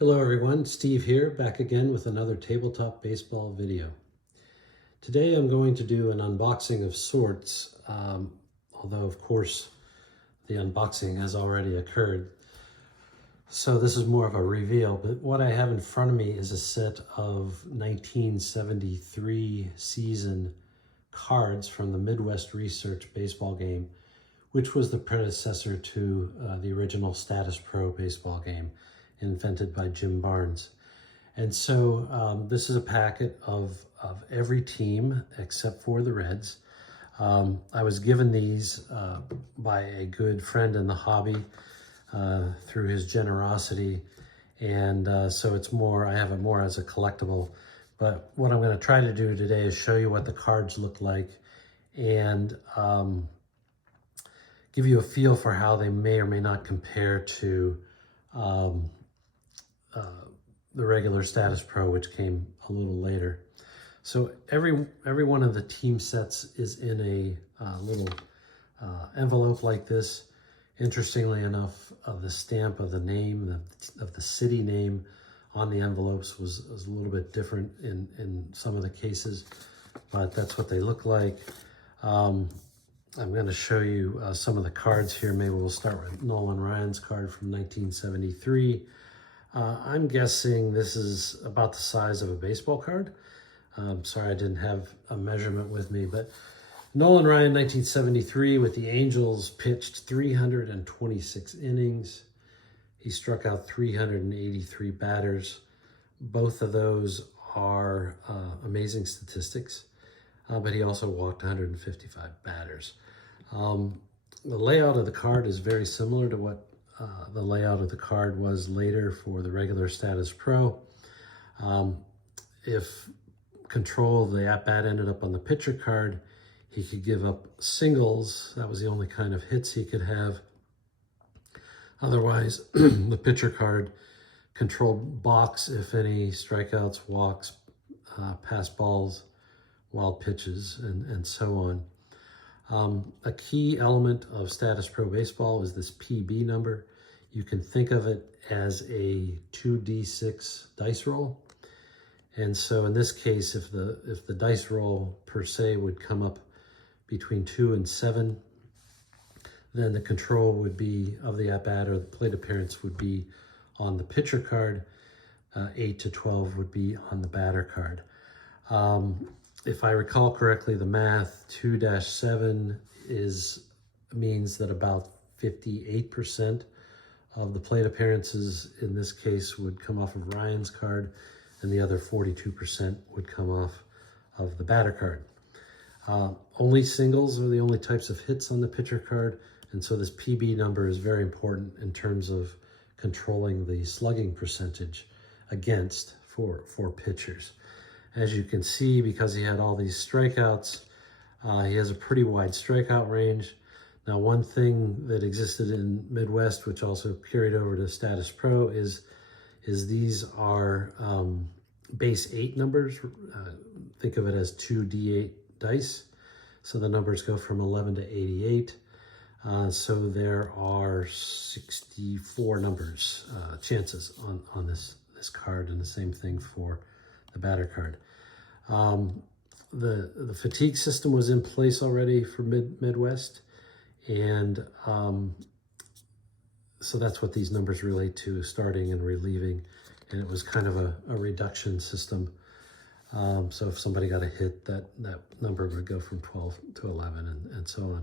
Hello everyone, Steve here, back again with another tabletop baseball video. Today I'm going to do an unboxing of sorts, although of course the unboxing has already occurred. So this is more of a reveal, but what I have in front of me is a set of 1973 season cards from the Midwest Research baseball game, which was the predecessor to the original Statis Pro baseball game, invented by Jim Barnes. And so this is a packet of every team except for the Reds. I was given these by a good friend in the hobby through his generosity. And so it's more, I have it more as a collectible. But what I'm going to try to do today is show you what the cards look like and give you a feel for how they may or may not compare to the regular Statis Pro, which came a little later. So every one of the team sets is in a little envelope like this. Interestingly enough, the stamp of the name, of the city name on the envelopes was a little bit different in some of the cases, but that's what they look like. I'm going to show you some of the cards here. Maybe we'll start with Nolan Ryan's card from 1973. I'm guessing this is about the size of a baseball card. Sorry, I didn't have a measurement with me, but Nolan Ryan, 1973, with the Angels, pitched 326 innings. He struck out 383 batters. Both of those are amazing statistics, but he also walked 155 batters. The layout of the card is very similar to what the layout of the card was later for the regular Statis Pro. If control of the at-bat ended up on the pitcher card, he could give up singles. That was the only kind of hits he could have. Otherwise, the pitcher card controlled balks, if any, strikeouts, walks, pass balls, wild pitches, and so on. A key element of Statis Pro Baseball is this PB number. You can think of it as a 2d6 dice roll. And so in this case, if the dice roll per se would come up between 2 and 7, then the control would be of the at-bat or the plate appearance would be on the pitcher card. 8 to 12 would be on the batter card. If I recall correctly, the math, 2-7 means that about 58% of the plate appearances in this case would come off of Ryan's card, and the other 42% would come off of the batter card. Only singles are the only types of hits on the pitcher card, and so this PB number is very important in terms of controlling the slugging percentage against for pitchers. As you can see, because he had all these strikeouts, he has a pretty wide strikeout range. Now, one thing that existed in Midwest, which also carried over to Statis Pro, is these are base 8 numbers. Think of it as 2d8 dice. So the numbers go from 11 to 88. So there are 64 numbers, chances on this card, and the same thing for the batter card. The fatigue system was in place already for Midwest, and so that's what these numbers relate to, starting and relieving, and it was kind of a reduction system. So if somebody got a hit, that number would go from 12 to 11 and so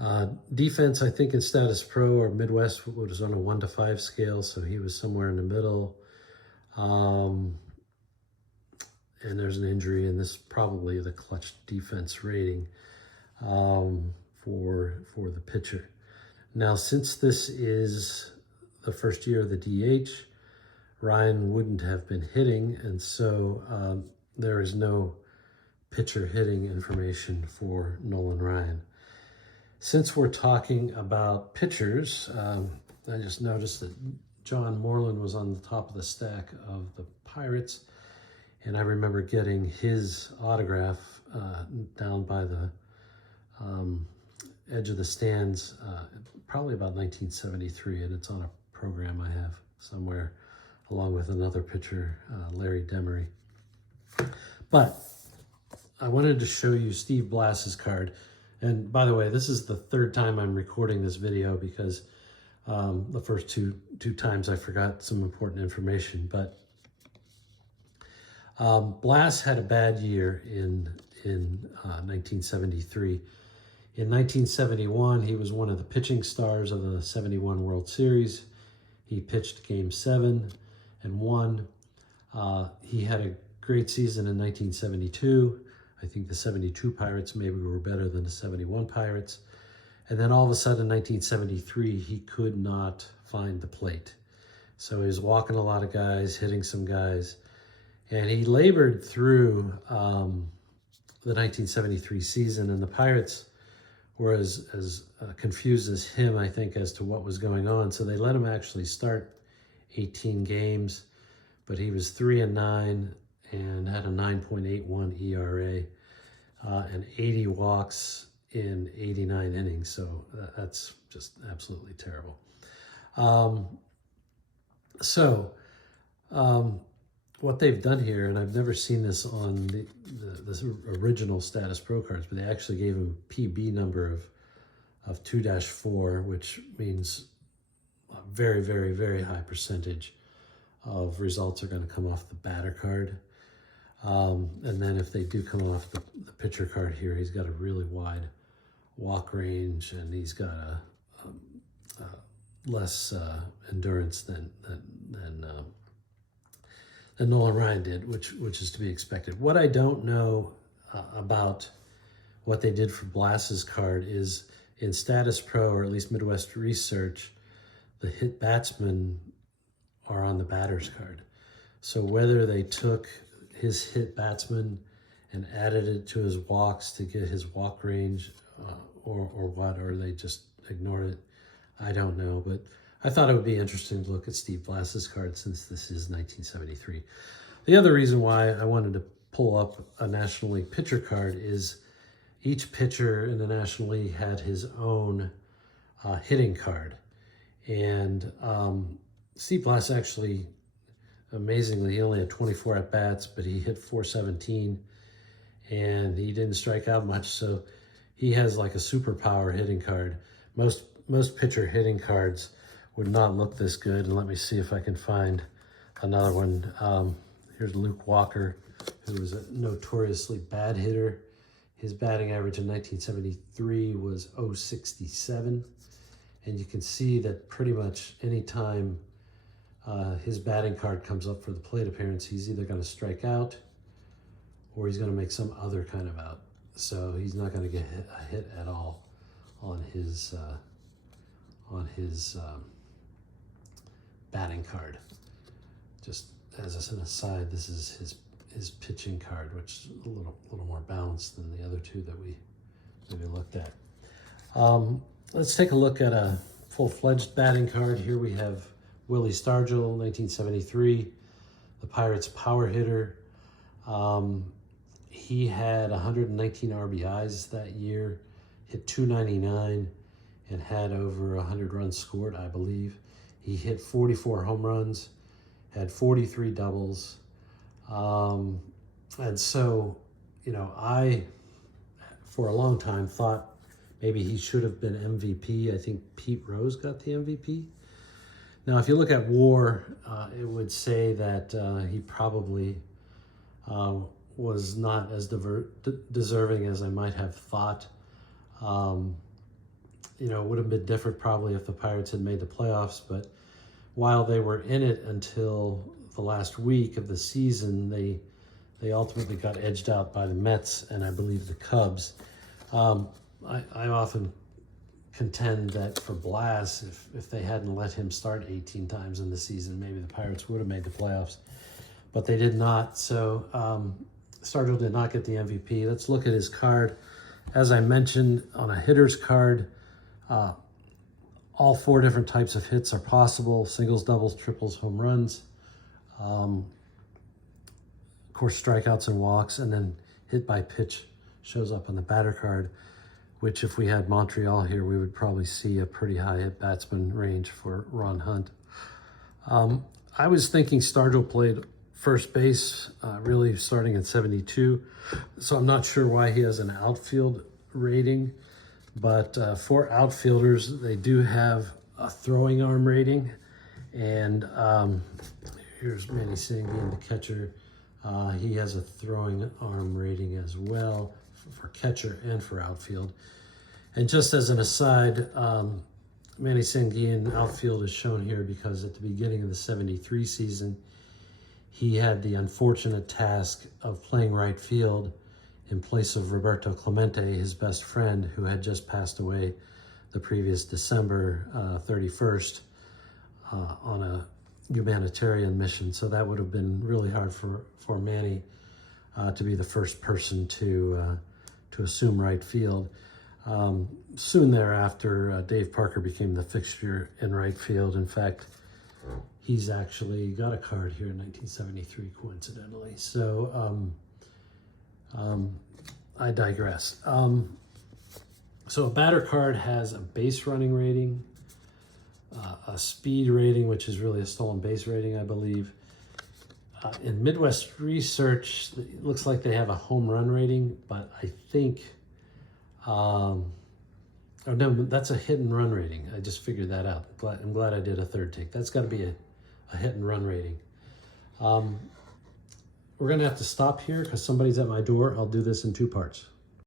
on. Defense, I think in Statis Pro or Midwest was on a 1 to 5 scale, so he was somewhere in the middle. And there's an injury, and this is probably the clutch defense rating for the pitcher. Now, since this is the first year of the DH, Ryan wouldn't have been hitting, and so there is no pitcher hitting information for Nolan Ryan. Since we're talking about pitchers, I just noticed that John Moreland was on the top of the stack of the Pirates, and I remember getting his autograph down by the edge of the stands, probably about 1973, and it's on a program I have somewhere, along with another pitcher, Larry Demery. But I wanted to show you Steve Blass's card. And by the way, this is the third time I'm recording this video because the first two times I forgot some important information. But Blass had a bad year in 1973. In 1971, he was one of the pitching stars of the 71 World Series. He pitched Game 7 and won. He had a great season in 1972. I think the 72 Pirates maybe were better than the 71 Pirates. And then all of a sudden, in 1973, he could not find the plate. So he was walking a lot of guys, hitting some guys. And he labored through the 1973 season, and the Pirates were as confused as him, I think, as to what was going on. So they let him actually start 18 games, but he was 3-9 and had a 9.81 ERA and 80 walks in 89 innings. So that's just absolutely terrible. What they've done here, and I've never seen this on the original Statis Pro cards, but they actually gave him a PB number of 2-4, which means a very, very, very high percentage of results are going to come off the batter card. And then if they do come off the pitcher card here, he's got a really wide walk range, and he's got a less endurance than Nolan Ryan did, which is to be expected. What I don't know about what they did for Blass's card is in Statis Pro, or at least Midwest Research, the hit batsmen are on the batter's card. So whether they took his hit batsman and added it to his walks to get his walk range or what, or they just ignored it, I don't know. But I thought it would be interesting to look at Steve Blass's card since this is 1973. The other reason why I wanted to pull up a National League pitcher card is each pitcher in the National League had his own hitting card. And Steve Blass actually, amazingly, he only had 24 at-bats, but he hit .417, and he didn't strike out much, so he has like a superpower hitting card. Most pitcher hitting cards would not look this good. And let me see if I can find another one. Here's Luke Walker, who was a notoriously bad hitter. His batting average in 1973 was .067. And you can see that pretty much any time his batting card comes up for the plate appearance, he's either going to strike out or he's going to make some other kind of out. So he's not going to get a hit at all on his batting card. Just as an aside, this is his pitching card, which is a little more balanced than the other two that we looked at. Let's take a look at a full-fledged batting card. Here we have Willie Stargell, 1973, the Pirates power hitter. He had 119 RBIs that year, hit .299, and had over 100 runs scored, I believe. He hit 44 home runs, had 43 doubles. And so, you know, I, for a long time, thought maybe he should have been MVP. I think Pete Rose got the MVP. Now, if you look at WAR, it would say that he probably was not as deserving as I might have thought. You know, it would have been different probably if the Pirates had made the playoffs, but while they were in it until the last week of the season, they ultimately got edged out by the Mets and I believe the Cubs. I often contend that for Blass, if they hadn't let him start 18 times in the season, maybe the Pirates would have made the playoffs, but they did not. So Stargell did not get the MVP. Let's look at his card. As I mentioned, on a hitter's card, all four different types of hits are possible: singles, doubles, triples, home runs. Of course, strikeouts and walks, and then hit by pitch shows up on the batter card, which if we had Montreal here, we would probably see a pretty high hit batsman range for Ron Hunt. I was thinking Stargell played first base, really starting in 72. So I'm not sure why he has an outfield rating, but for outfielders, they do have a throwing arm rating. And here's Manny Sanguine, the catcher. He has a throwing arm rating as well for catcher and for outfield. And just as an aside, Manny Sanguine outfield is shown here because at the beginning of the 73 season, he had the unfortunate task of playing right field in place of Roberto Clemente, his best friend, who had just passed away the previous December 31st on a humanitarian mission. So that would have been really hard for Manny to be the first person to assume right field. Soon thereafter, Dave Parker became the fixture in right field. In fact, he's actually got a card here in 1973, coincidentally. So I digress. So a batter card has a base running rating, a speed rating, which is really a stolen base rating, I believe. In Midwest Research, it looks like they have a home run rating, but I think, oh no, that's a hit and run rating. I just figured that out. I'm glad I did a third take. That's got to be a hit and run rating. We're going to have to stop here because somebody's at my door. I'll do this in two parts.